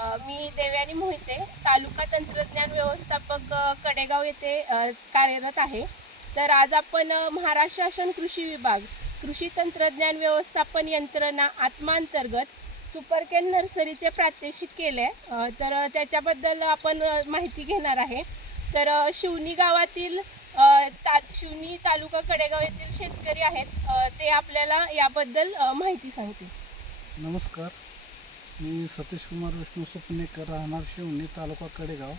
मी देवयानी मोहिते तालुका तंत्रज्ञान व्यवस्थापक कडेगाव येथे कार्यरत आहे. तर आज आपण महाराष्ट्र शासन कृषी विभाग कृषी तंत्रज्ञान व्यवस्थापन यंत्रणा आत्मांतर्गत सुपरकेन नर्सरीचे प्रात्यक्षिक केले. तर त्याच्याबद्दल आपण माहिती घेणार आहे. तर शिवनी गावातील ता शिवनी तालुका कडेगाव येथील शेतकरी आहेत. ते आपल्याला याबद्दल माहिती सांगतील. नमस्कार. मी सतीश कुमार विष्णू सुपनेकर राहणार शिवणी तालुका कडेगाव.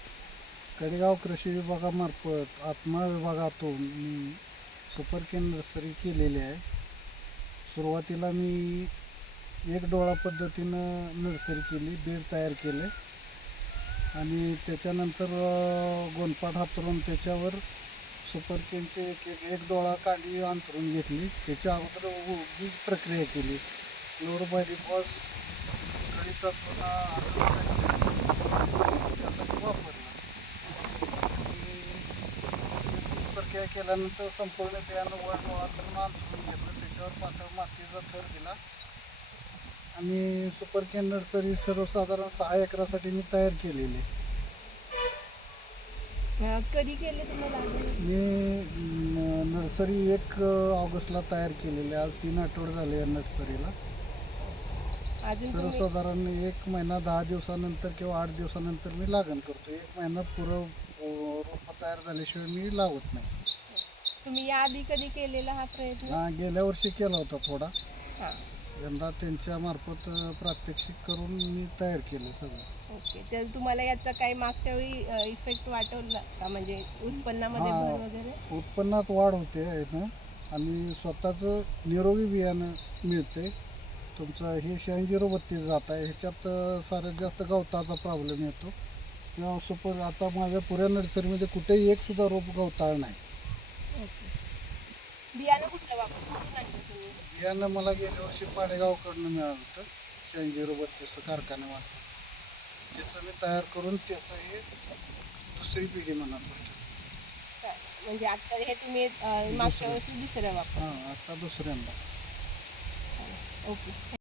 कडेगाव कृषी विभागामार्फत आत्मा विभागातून मी सुपर केन नर्सरी केलेली आहे. सुरुवातीला मी एक डोळा पद्धतीनं नर्सरी केली बेड तयार केले. आणि त्याच्यानंतर अं, हातरून त्याच्यावर सुपर केनचे एक एक एक डोळा कांडी अंतरून घेतली. त्याच्या अगोदर बीज प्रक्रिया केली. लोड बाय डिपॉज त्यासाठी वापरला प्रक्रिया केल्यानंतर संपूर्ण बियाणं वर डोळा अंतरून घेतलं त्याच्यावर पातळ मातीचा थर दिला आणि सुपर केन नर्सरी सर्वसाधारण सहा एकरासाठी मी तयार केलेली आहे. कधी केले मी न- नर्सरी एक ऑगस्टला तयार केलेली आहे आज तीन आठवडे झाले या नर्सरीला अजून तुम्ही सर्वसाधारण एक महिना दहा दिवसानंतर किंवा आठ दिवसानंतर मी लागण करतो. एक महिना पुरं रोप तयार झाल्याशिवाय मी लावत नाही. तुम्ही याआधी कधी केलेला हा प्रयत्न? हा गेल्या वर्षी केला होता थोडा हां. यंदा त्यांच्या मार्फत प्रात्यक्षिक करून मी तयार केलं सगळं. ओके. तर तुम्हाला याचा काही मागच्या वेळी इफेक्ट वाटवला का? म्हणजे उत्पन्नामध्ये हां. भर वगैरे? उत्पन्नात वाढ होते आहे ना. आणि स्वतःचं निरोगी बियाणं मिळते तुमचं हे शहाऐंशी बत्तीस जात आहे. ह्याच्यात सर्वात जास्त गवताचा प्रॉब्लेम येतो. किंवा सुपर आता माझ्या पुऱ्या नर्सरीमध्ये कुठेही एक सुद्धा रोप गवताळ नाही. बियाणं कुठलं बियाणं मला गेल्या वर्षी पाडेगावकडनं मिळालं होतं. शहाऐंशी झिरो बत्तीस कारखान्यावर त्याचं मी तयार करून त्याचं हे दुसरी पिढी म्हणत होतो. म्हणजे आता हे तुम्ही मागच्या वर्षी दुसरं वापर हां आता दुसऱ्यांदा. ओके